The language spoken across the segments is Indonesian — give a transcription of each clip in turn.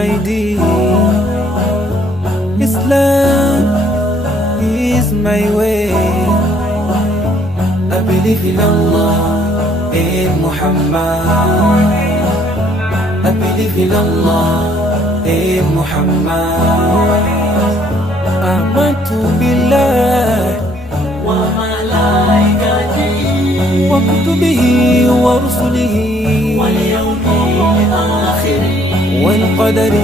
my deen. Islam is my way. I believe in Allah, in Muhammad. I believe in Allah, in Muhammad. Amantu billah wa malaikatihi wa kutubihi wa rusulihi wal yawmil akhir wal qadari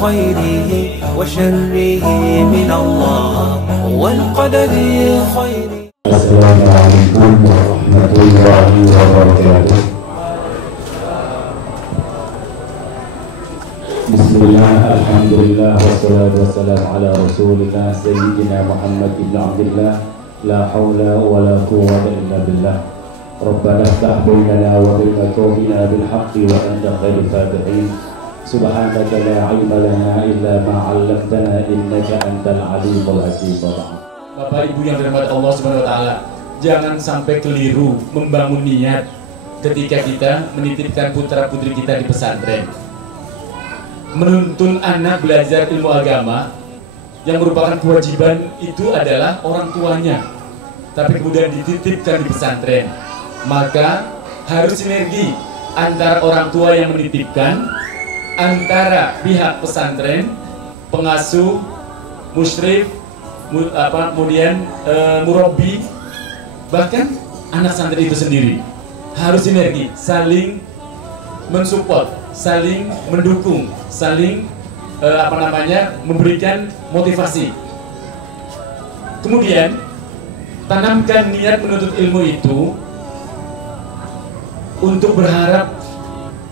khairihi wa sharrihi min Allah wal qadari khairihi. Assalamualaikum warahmatullahi wabarakatuh. Bismillah, alhamdulillah, wassalatu wassalamu ala rasulillah Sayyidina Muhammad ibn Abdillah. La hawla wa la quwwata illa billah. Rabbana iftah bainana wa baina qaumina bil haqqi wa anta khairul fatihin. Subhanaka la ilma lana illa ma 'allamtana innaka antal alimul hakim. Bapak Ibu yang dirahmati Allah Subhanahu wa taala, jangan sampai keliru membangun niat ketika kita menitipkan putra-putri kita di pesantren. Menuntun anak belajar ilmu agama yang merupakan kewajiban itu adalah orang tuanya, tapi kemudian dititipkan di pesantren, maka harus sinergi antara orang tua yang menitipkan, antara pihak pesantren, pengasuh, musyrif, kemudian murabbi, bahkan anak santri itu sendiri harus sinergi, saling mensupport, saling mendukung, saling memberikan motivasi. Kemudian tanamkan niat menuntut ilmu itu untuk berharap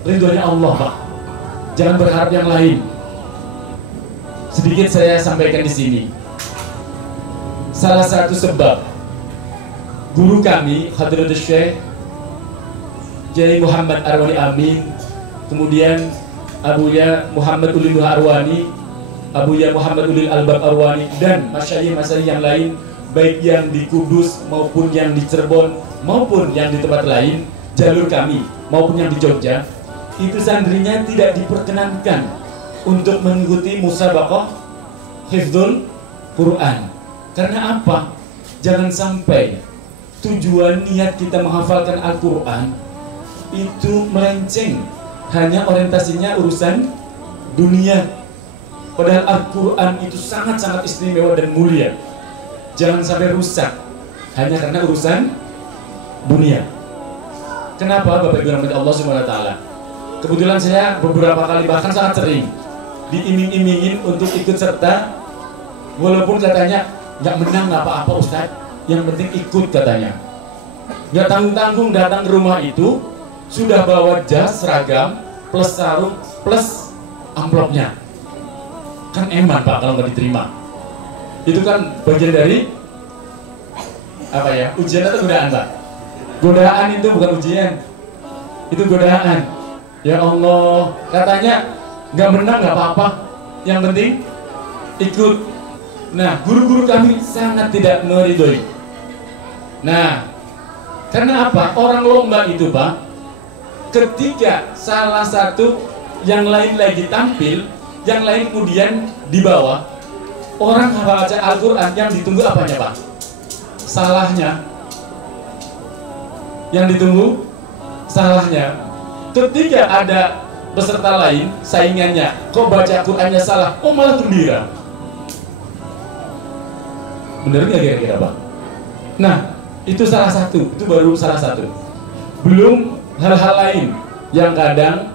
ridhonya Allah, Pak. Jangan berharap yang lain. Sedikit saya sampaikan di sini. Salah satu sebab guru kami Hadratus Syekh Kiai Muhammad Arwani Amin, kemudian Abuya Muhammad Ulil Arwani, Abuya Muhammad Ulil Albab Arwani, dan masyayikh-masyayikh yang lain, baik yang di Kudus maupun yang di Cirebon maupun yang di tempat lain, jalur kami maupun yang di Jogja, itu santrinya tidak diperkenankan untuk mengikuti musabaqah hifdzul Quran. Karena apa? Jangan sampai tujuan niat kita menghafalkan Al-Quran itu melenceng, hanya orientasinya urusan dunia. Padahal Al-Quran itu sangat-sangat istimewa dan mulia. Jangan sampai rusak hanya karena urusan dunia. Kenapa Bapak Ibu rahmati Allah Subhanahu wa taala? Kebetulan saya beberapa kali, bahkan sangat sering, diiming-imingin untuk ikut serta, walaupun katanya nggak menang nggak apa-apa Ustadz, yang penting ikut katanya. Nggak tanggung-tanggung datang ke rumah itu sudah bawa jas seragam plus sarung plus amplopnya. Kan eman Pak kalau nggak diterima. Itu kan bagian dari apa ya, ujian atau godaan Pak? Godaan itu bukan ujian, itu godaan. Ya Allah, katanya nggak menang nggak apa-apa, yang penting ikut. Nah, guru-guru kami sangat tidak meridhoi. Nah, karena apa? Orang lomba itu Pak, ketika salah satu yang lain lagi tampil, yang lain kemudian di bawah, orang baca Al-Quran, yang ditunggu apanya Pak? Salahnya. Yang ditunggu salahnya. Ketika ada peserta lain, saingannya, kok baca Qurannya salah, oh malah gembira. Bener nggak kira-kira Pak? Nah, itu salah satu, itu baru salah satu. Belum hal-hal lain yang kadang,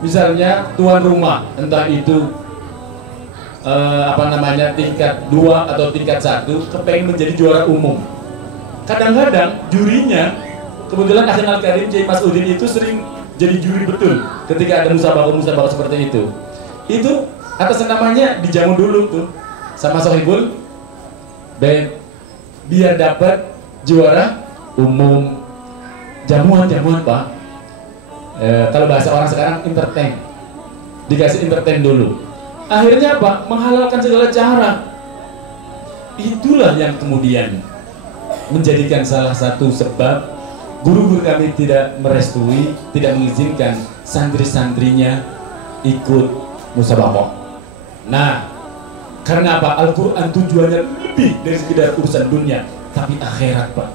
misalnya tuan rumah, entah itu tingkat 2 atau tingkat 1, kepengen menjadi juara umum. Kadang-kadang jurinya, kebetulan Akhil Al-Karim Kiai Mas Udin itu sering jadi juri betul ketika ada musabaqah seperti itu. Itu atas namanya dijamu dulu tuh sama Sohibul dan biar dapat juara umum. Jamuan Pak. Kalau bahasa orang sekarang entertain, dikasih entertain dulu. Akhirnya apa? Menghalalkan segala cara. Itulah yang kemudian menjadikan salah satu sebab guru-guru kami tidak merestui, tidak mengizinkan santri-santrinya ikut musabaqah. Nah, karena apa? Al-Quran tujuannya lebih dari sekedar urusan dunia, tapi akhirat, Pak.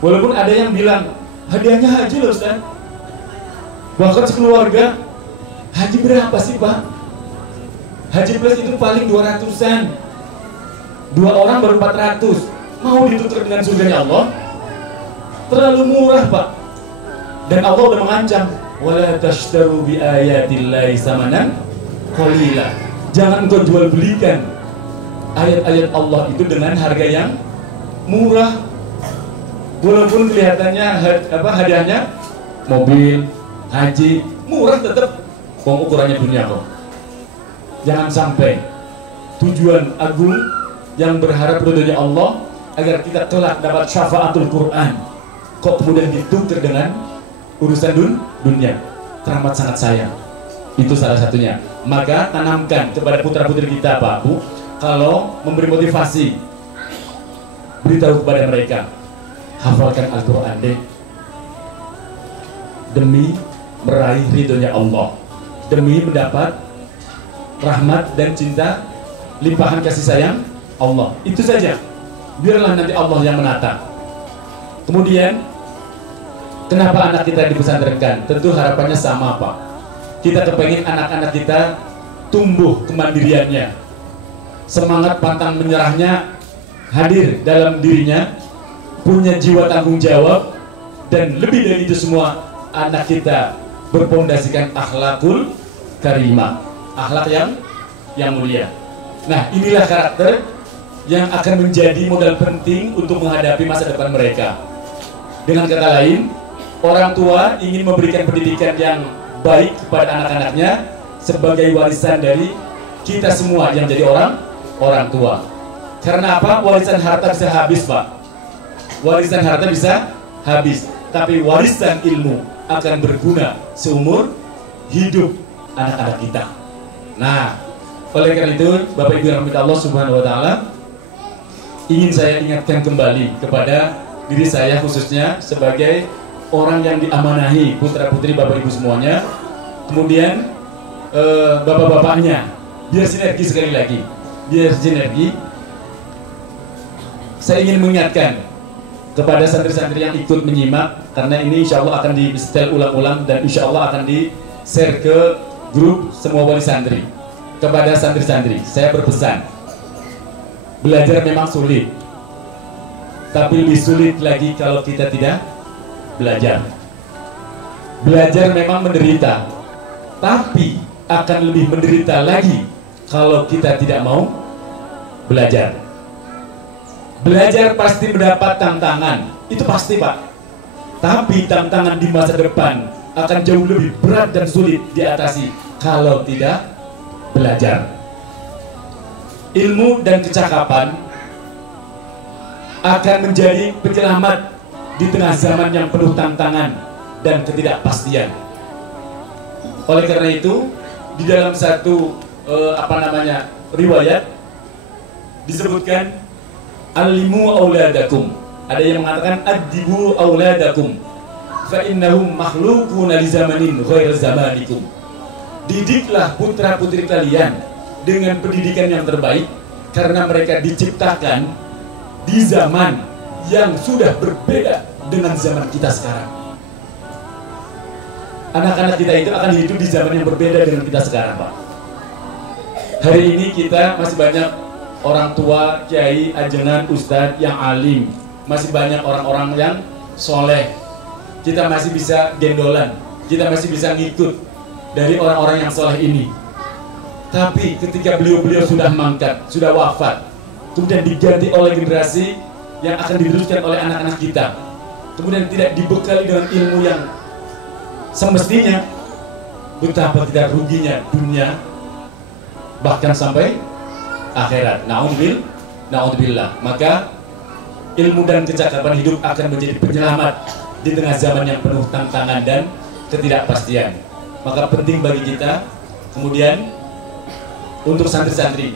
Walaupun ada yang bilang hadiahnya haji loh, Ustaz. Bahkan sekeluarga, haji berapa sih, Pak? Haji plus itu paling 200-an. 2 orang baru 400. Mau ditutur dengan surganya Allah? Terlalu murah, Pak. Dan Allah udah mengancam, wala tashtaru bi ayatillahi samanan qalila. Jangan kau jual belikan ayat-ayat Allah itu dengan harga yang murah. Walaupun kelihatannya hadiahnya mobil, haji, murah, tetap ukurannya dunia kok. Jangan sampai tujuan agung yang berharap ridhonya Allah agar kita kelak dapat syafaatul Quran kok kemudian ditukar dengan urusan dunia. Teramat sangat sayang. Itu salah satunya. Maka tanamkan kepada putra-putri kita, Pak Bu, kalau memberi motivasi, beritahu kepada mereka, hafalkan Al-Quran deh, demi meraih ridhonya Allah, demi mendapat rahmat dan cinta, limpahan kasih sayang Allah. Itu saja. Biarlah nanti Allah yang menata. Kemudian, kenapa anak kita dipesantrenkan? Tentu harapannya sama, Pak. Kita kepengen anak-anak kita tumbuh kemandiriannya, semangat pantang menyerahnya hadir dalam dirinya, punya jiwa tanggung jawab, dan lebih dari itu semua, anak kita berpondasikan akhlakul karimah, akhlak yang mulia. Nah, inilah karakter yang akan menjadi modal penting untuk menghadapi masa depan mereka. Dengan kata lain, orang tua ingin memberikan pendidikan yang baik kepada anak-anaknya sebagai warisan dari kita semua yang jadi orang tua. Karena apa? Warisan harta bisa habis, Pak. Warisan harta bisa habis, tapi warisan ilmu akan berguna seumur hidup anak-anak kita. Nah, oleh karena itu, Bapak Ibu yang rahmati Allah Subhanahu wa taala, ingin saya ingatkan kembali kepada diri saya khususnya sebagai orang yang diamanahi putra-putri Bapak Ibu semuanya, kemudian bapak-bapaknya, biar sinergi sekali lagi, biar sinergi. Saya ingin mengingatkan kepada santri-santri yang ikut menyimak, karena ini insya Allah akan di-setel ulang-ulang dan insya Allah akan di-share ke grup semua wali santri. Kepada santri-santri, saya berpesan, belajar memang sulit, tapi lebih sulit lagi kalau kita tidak belajar. Belajar memang menderita, tapi akan lebih menderita lagi kalau kita tidak mau belajar. Belajar pasti mendapat tantangan, itu pasti, Pak. Tapi tantangan di masa depan akan jauh lebih berat dan sulit diatasi kalau tidak belajar. Ilmu dan kecakapan akan menjadi penyelamat di tengah zaman yang penuh tantangan dan ketidakpastian. Oleh karena itu, di dalam satu riwayat disebutkan alimu auladakum. Ada yang mengatakan adibu auladakum fa innahum makhluquna li zamanin ghair zamanikum. Didiklah putra-putri kalian dengan pendidikan yang terbaik karena mereka diciptakan di zaman yang sudah berbeda dengan zaman kita sekarang. Anak-anak kita itu akan hidup di zaman yang berbeda dengan kita sekarang, Pak. Hari ini kita masih banyak orang tua, kiai, ajengan, ustadz yang alim. Masih banyak orang-orang yang soleh. Kita masih bisa gendolan, kita masih bisa ngikut dari orang-orang yang soleh ini. Tapi ketika beliau-beliau sudah mangkat, sudah wafat, kemudian diganti oleh generasi yang akan diteruskan oleh anak-anak kita, kemudian tidak dibekali dengan ilmu yang semestinya, betapa tidak ruginya dunia, bahkan sampai akhirat. Na'udzubillah. Maka ilmu dan kecakapan hidup akan menjadi penyelamat di tengah zaman yang penuh tantangan dan ketidakpastian. Maka penting bagi kita kemudian untuk santri-santri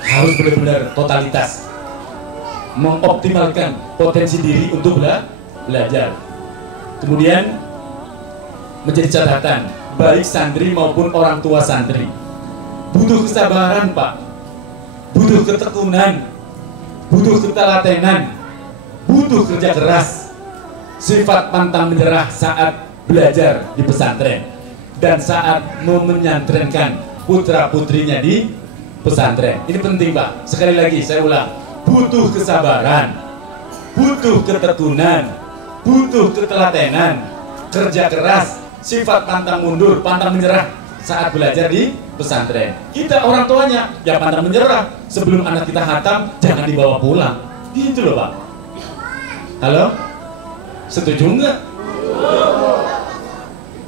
harus benar-benar totalitas mengoptimalkan potensi diri untuk belajar. Kemudian menjadi catatan baik santri maupun orang tua santri. Butuh kesabaran, Pak. Butuh ketekunan, butuh ketelatenan, butuh kerja keras, sifat pantang menyerah saat belajar di pesantren dan saat menyantrenkan putra-putrinya di pesantren. Ini penting, Pak. Sekali lagi saya ulang, butuh kesabaran, butuh ketekunan, butuh ketelatenan, kerja keras, sifat pantang mundur, pantang menyerah saat belajar di pesantren. Kita orang tuanya ya pantang menyerah, sebelum anak kita khatam jangan dibawa pulang. Gitu loh, Pak. Halo? Setuju nggak?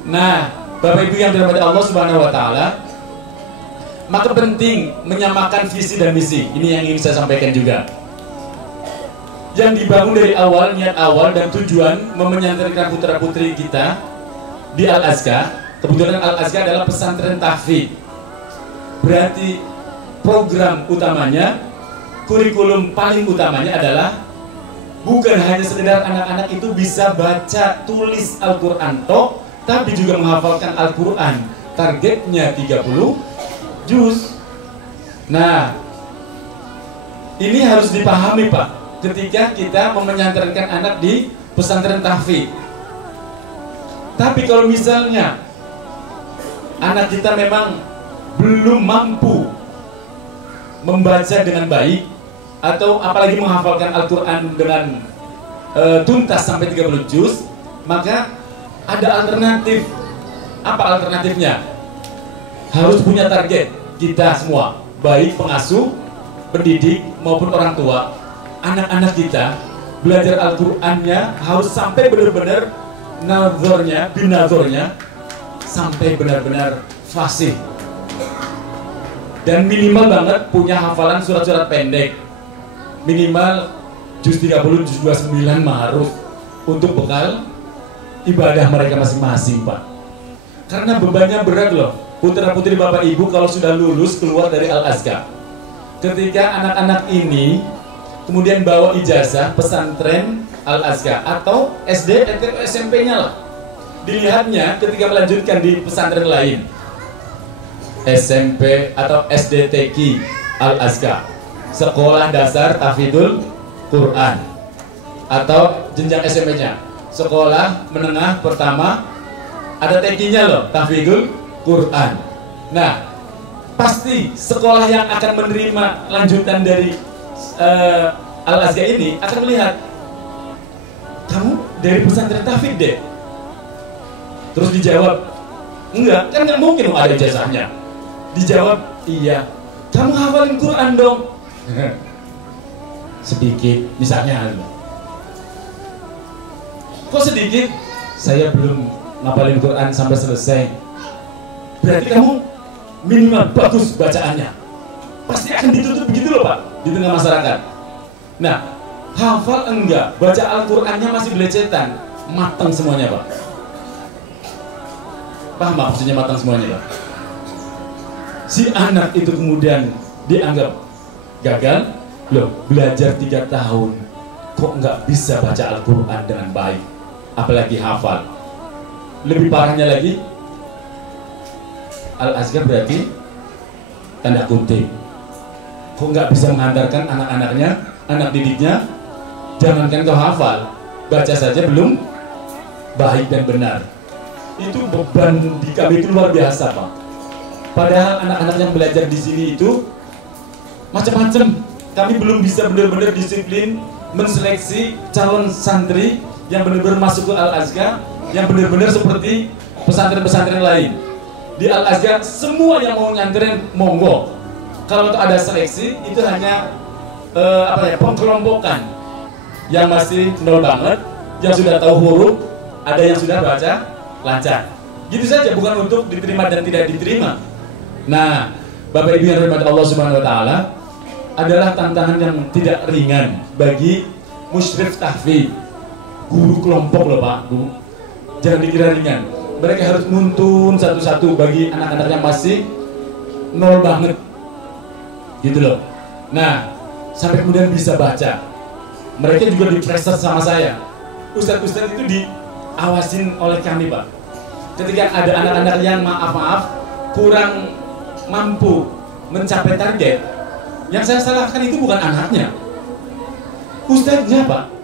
Nah, Bapak Ibu yang dirahmati Allah Subhanahu wa taala, maka penting menyamakan visi dan misi. Ini yang ingin saya sampaikan juga. Yang dibangun dari awal, niat awal dan tujuan memenyantarkan putra-putri kita di Al-Azkar. Kebetulan Al-Azkar adalah pesantren tahfidz. Berarti program utamanya, kurikulum paling utamanya adalah bukan hanya sekedar anak-anak itu bisa baca tulis Al-Quran toh, tapi juga menghafalkan Al-Quran. Targetnya 30 juz. Nah, ini harus dipahami, Pak, ketika kita memenyantarkan anak di pesantren tahfidz. Tapi kalau misalnya anak kita memang belum mampu membaca dengan baik atau apalagi menghafalkan Al-Quran dengan tuntas sampai 30 juz, maka ada alternatif. Apa alternatifnya? Harus punya target kita semua, baik pengasuh, pendidik maupun orang tua. Anak-anak kita belajar Al-Qurannya harus sampai benar-benar nazornya, binazornya sampai benar-benar fasih. Dan minimal banget punya hafalan surat-surat pendek. Minimal juz 30, juz 29 harus untuk bekal ibadah mereka masing-masing, Pak. Karena bebannya berat loh. Putra-putri Bapak Ibu kalau sudah lulus keluar dari Al-Azkar, ketika anak-anak ini kemudian bawa ijazah pesantren Al-Azkar atau SD, SMP-nya lah, dilihatnya ketika melanjutkan di pesantren lain, SMP atau SDTQ Al-Azkar, sekolah dasar tahfidzul Quran, atau jenjang SMP-nya sekolah menengah pertama ada TQ-nya loh, tahfidzul Quran. Nah, pasti sekolah yang akan menerima lanjutan dari Al-Azkar ini akan melihat, kamu dari pesantren tahfidz deh. Terus dijawab, enggak, kan nggak mungkin ada ijazahnya. Dijawab, iya. Kamu hafalin Quran dong. Sedikit, misalnya. Kok sedikit? Saya belum ngapalin Quran sampai selesai. Berarti kamu minimal bagus bacaannya. Pasti akan ditutup begitu loh, Pak, di tengah masyarakat. Nah, hafal enggak, baca Al-Qurannya masih belecetan, matang semuanya, Pak. Paham maksudnya matang semuanya, Pak? Si anak itu kemudian dianggap gagal. Loh, belajar 3 tahun kok nggak bisa baca Al-Quran dengan baik, apalagi hafal. Lebih parahnya lagi, Al-Azkar berarti tanda kutip, kok nggak bisa menghantarkan anak-anaknya, anak didiknya. Jangankan kau hafal, baca saja belum baik dan benar. Itu beban di kami itu luar biasa, Pak. Padahal anak-anak yang belajar di sini itu macam-macam. Kami belum bisa benar-benar disiplin menseleksi calon santri yang benar-benar masuk ke Al-Azkar, yang benar-benar seperti pesantren-pesantren lain. Di Al-Azkar semua yang mau nyantren monggo. Kalau ada seleksi itu hanya pengkelompokan. Yang masih nol banget, yang sudah tahu huruf, ada yang sudah baca lancar. Gitu saja, bukan untuk diterima dan tidak diterima. Nah, Bapak Ibu yang dirahmati Allah Subhanahu wa taala, adalah tantangan yang tidak ringan bagi musyrif tahfidz, guru kelompok loh, Pak, Bu. Jangan dikira ringan. Mereka harus nuntun satu-satu bagi anak-anak yang masih nol banget. Gitu loh. Nah, sampai kemudian bisa baca. Mereka juga di pressure sama saya. Ustadz-ustadz itu diawasin oleh kami, Pak. ketika ada anak-anak yang maaf-maaf kurang mampu mencapai target, yang saya salahkan itu bukan anaknya, ustadznya Pak.